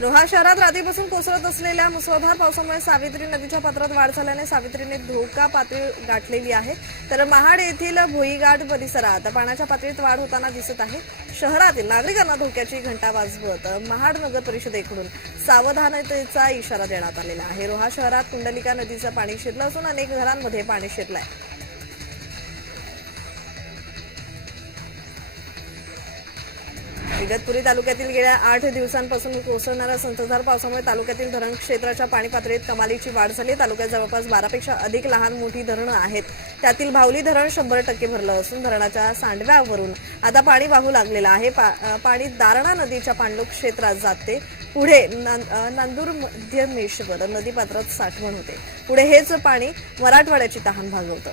लोहा शहरात रात्रीपासून कोसळत असलेल्या मुसळधार पावसामुळे सावित्री नदीच्या पात्रात वाढ झाल्याने सावित्रीने धोका पातळी गाठलेली आहे. तर महाड येथील भोईघाट परिसरात पाण्याच्या पातळीत वाढ होताना दिसत आहे. शहरातील नागरिकांना धोक्याची घंटा वाजवत महाड नगर परिषदेकडून सावधानतेचा इशारा देण्यात आलेला आहे. रोहा शहरात कुंडलिका नदीचं पाणी शिरलं असून अनेक घरांमध्ये पाणी शिरलं आहे इगतपुरी तालुक्यातील गेल्या आठ दिवसांपासून कोसळणाऱ्या संततधार पावसामुळे तालुक्यातील धरण क्षेत्राच्या पाणी पातळीत कमालीची वाढ झाली. तालुक्यात जवळपास बारापेक्षा अधिक लहान मोठी धरणं आहेत. त्यातील भावली धरण शंभर टक्के भरलं असून धरणाच्या सांडव्यावरून आता पाणी वाहू लागलेलं आहे. पा- पाणी दारणा नदीच्या पाणलोट क्षेत्रात जाते. पुढे नांदूर मध्यमेश्वर नदीपात्रात साठवण होते. पुढे हेच पाणी मराठवाड्याची तहान भागवतं.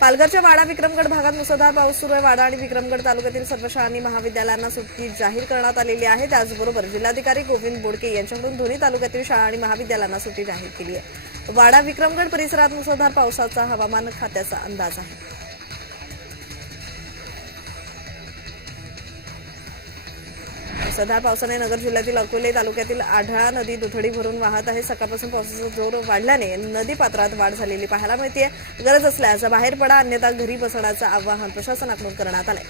पालघरच्या वाडा विक्रमगड भागात मुसळधार पाऊस सुरू आहे. वाडा आणि विक्रमगड तालुक्यातील सर्व शाळांनी महाविद्यालयांना सुट्टी जाहीर करण्यात आलेली आहे. त्याचबरोबर जिल्हाधिकारी गोविंद बोडके यांच्याकडून दोन्ही तालुक्यातील शाळा आणि महाविद्यालयांना सुट्टी जाहीर केली आहे. वाडा विक्रमगड परिसरात मुसळधार पावसाचा हवामान खात्याचा अंदाज आहे. मुसळधार पावसाने नगर जिल्ह्यातील अकोले तालुक्यातील आढळा नदी दुथडी भरून वाहत आहे. सकाळपासून पावसाचा जोर वाढल्याने नदी पात्रात वाढ झालेली पाहायला मिळते गरज असल्यास बाहेर पडा अन्यथा घरी बसण्याचं आवाहन प्रशासनाकडून करण्यात आलंय.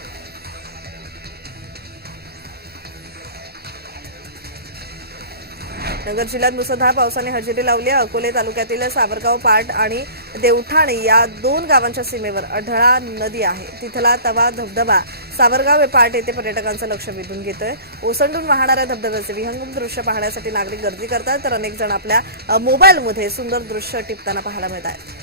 नगर जिल्ह्यात मुसळधार पावसाने हजेरी लावली अकोले तालुक्यातील सावरगाव पाट आणि देवठाणे या दोन गावांच्या सीमेवर अढळा नदी आहे. तिथला तवा धबधबा सावरगाव पाट येथे पर्यटकांचं लक्ष वेधून घेतोय. ओसंडून वाहणाऱ्या धबधब्याचे विहंगम दृश्य पाहण्यासाठी नागरिक गर्दी करतात तर अनेक जण आपल्या मोबाईलमध्ये सुंदर दृश्य टिपताना पाहायला मिळत आहेत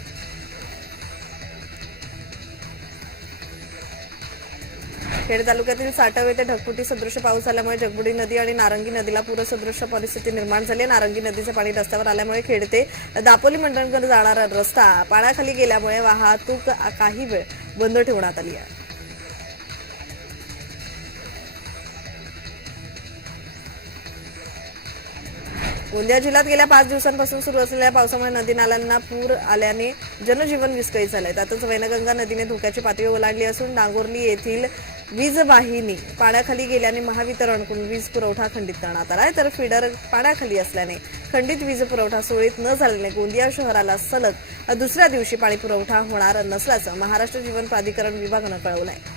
खेड तालुक्यातील साटव येथे ढगफुटी सदृश पाऊस झाल्यामुळे जगबुडी नदी आणि नारंगी नदीला पूरसदृश परिस्थिती निर्माण झाली आहे. नारंगी नदीचे पाणी रस्त्यावर आल्यामुळे खेड ते दापोली मंडणकडे जाणारा रस्ता पाण्याखाली गेल्यामुळे वाहतूक काही वेळ बंद ठेवण्यात आली आहे. गोंदिया जिल्ह्यात गेल्या पाच दिवसांपासून सुरू असलेल्या पावसामुळे नदी नाल्यांना पूर आल्याने जनजीवन विस्कळीत झालंय. त्यातच वैनगंगा नदीने धोक्याची पातळी ओलांडली असून डांगोर्ली येथील वीज वाहिनी पाण्याखाली गेल्याने महावितरणकडून वीज पुरवठा खंडित करण्यात आलाय. तर फिडर पाण्याखाली असल्याने खंडित वीज पुरवठा सुरळीत न झाल्याने गोंदिया शहराला सलग दुसऱ्या दिवशी पाणी पुरवठा होणार नसल्याचं महाराष्ट्र जीवन प्राधिकरण विभागानं कळवलं आहे